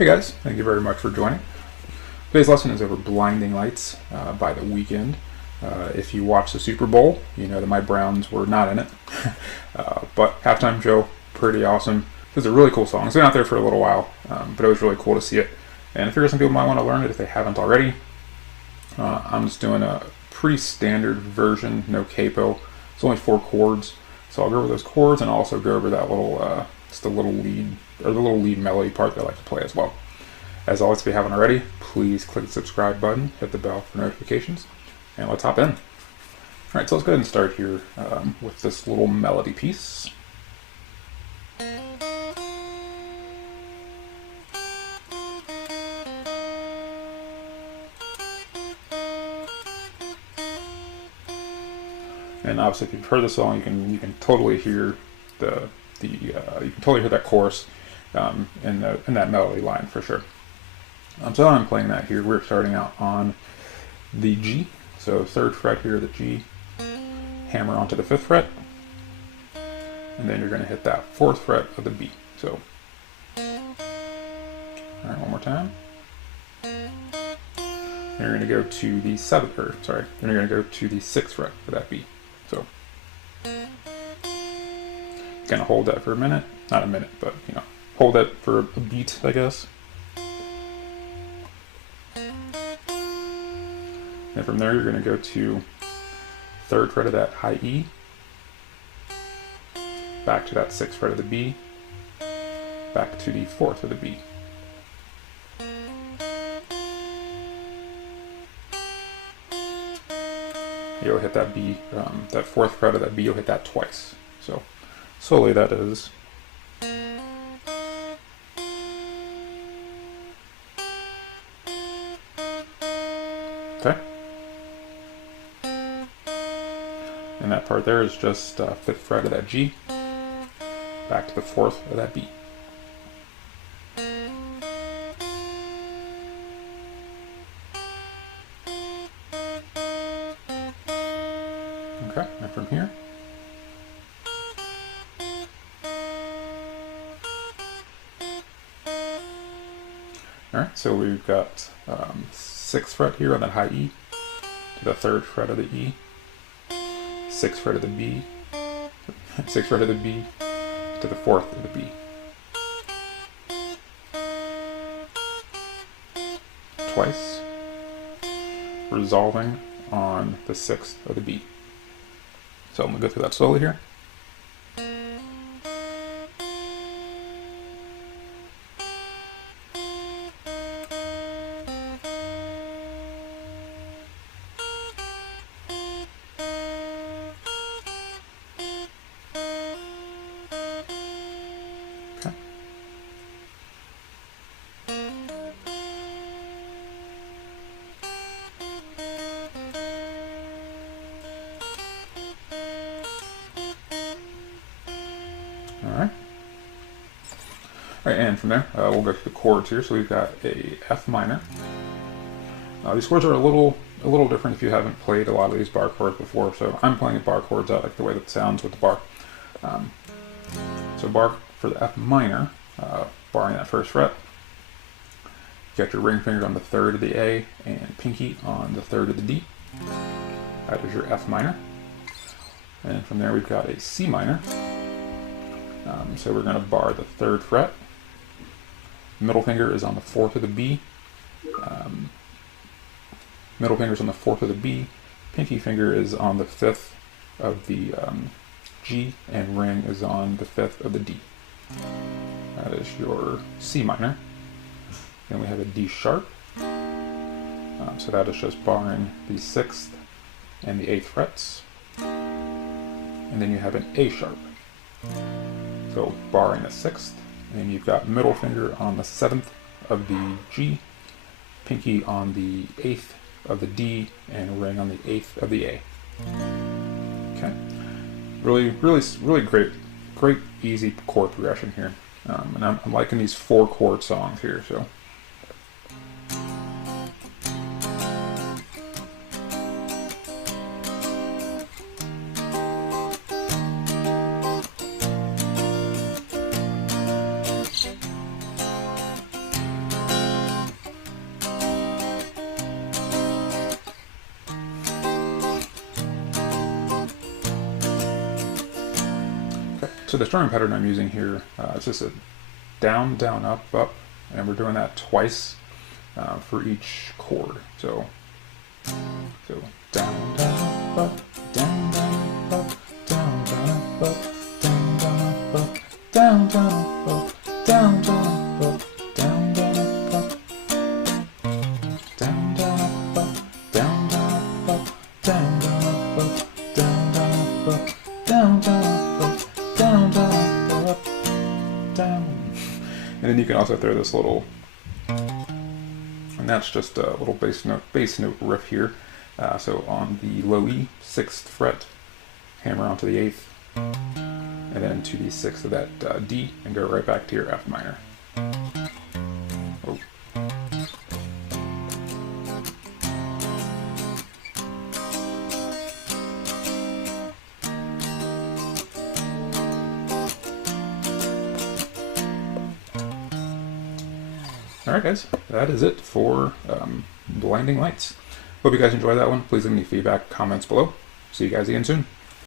Hey guys, thank you very much for joining. Today's lesson is over Blinding Lights by The Weeknd. If you watch the Super Bowl, you know that my Browns were not in it. But Halftime Show, pretty awesome. It's a really cool song. It's been out there for a little while, but it was really cool to see it. And I figure some people might want to learn it if they haven't already. I'm just doing a pretty standard version, no capo. It's only 4 chords, so I'll go over those chords and I'll also go over that little, just the little lead, or the little lead melody part that I like to play as well. As always, if you haven't already, please click the subscribe button, hit the bell for notifications, and let's hop in. Alright, so let's go ahead and start here with this little melody piece. And obviously, if you've heard the song, you can totally hear you can totally hear that chorus in that melody line for sure. So I'm playing that here. We're starting out on the G, so 3rd fret here, the G, hammer onto the 5th fret, and then you're going to hit that 4th fret of the B. So, all right, one more time. And you're going to go to the 7th, or sorry, then you're going to go to the 6th fret for that B. So, kind of hold that for a minute, not a minute, but hold that for a beat, I guess. And from there, you're going to go to 3rd fret of that high E, back to that 6th fret of the B, back to the 4th of the B. You'll hit that B, that 4th fret of that B, you'll hit that twice. So slowly that is. Okay. And that part there is just 5th fret of that G, back to the 4th of that B. Okay, and from here, alright, so we've got 6th fret here on that high E, to the 3rd fret of the E, 6th fret of the B, 6th fret of the B, to the 4th of the B. Twice, resolving on the 6th of the B. So I'm going to go through that slowly here. Okay. Alright. Alright, and from there, we'll go to the chords here. So we've got a F minor. These chords are a little different if you haven't played a lot of these bar chords before. So I'm playing the bar chords. I like the way that sounds with the bar. So bar for the F minor, barring that 1st fret. You got your ring finger on the 3rd of the A and pinky on the 3rd of the D. That is your F minor. And from there we've got a C minor. So we're going to bar the 3rd fret. Middle finger is on the 4th of the B. Middle finger is on the 4th of the B. Pinky finger is on the 5th of the G, and ring is on the 5th of the D. That is your C minor. Then we have a D sharp. So that is just barring the 6th and the 8th frets. and then you have an A sharp. So bar in the 6th, and you've got middle finger on the 7th of the G, pinky on the 8th of the D, and ring on the 8th of the A. Okay, really great easy chord progression here, and I'm liking these 4 chord songs here. So. So the strumming pattern I'm using here, it's just a down, down, up, up, and we're doing that twice for each chord. So down, down, up, down, down, up, down, down, up, down, down, up, down, down, up, down, down, up, down, down, up, down, down, up, down, down, up, down, down, up, down, down, up, down, down. Down, down, up, down. And then you can also throw this little, and that's just a little bass note riff here. So on the low E, 6th fret, hammer onto the 8th, and then to the 6th of that D, and go right back to your F minor. Oh. Alright guys, that is it for Blinding Lights. Hope you guys enjoyed that one. Please leave me feedback, comments below. See you guys again soon.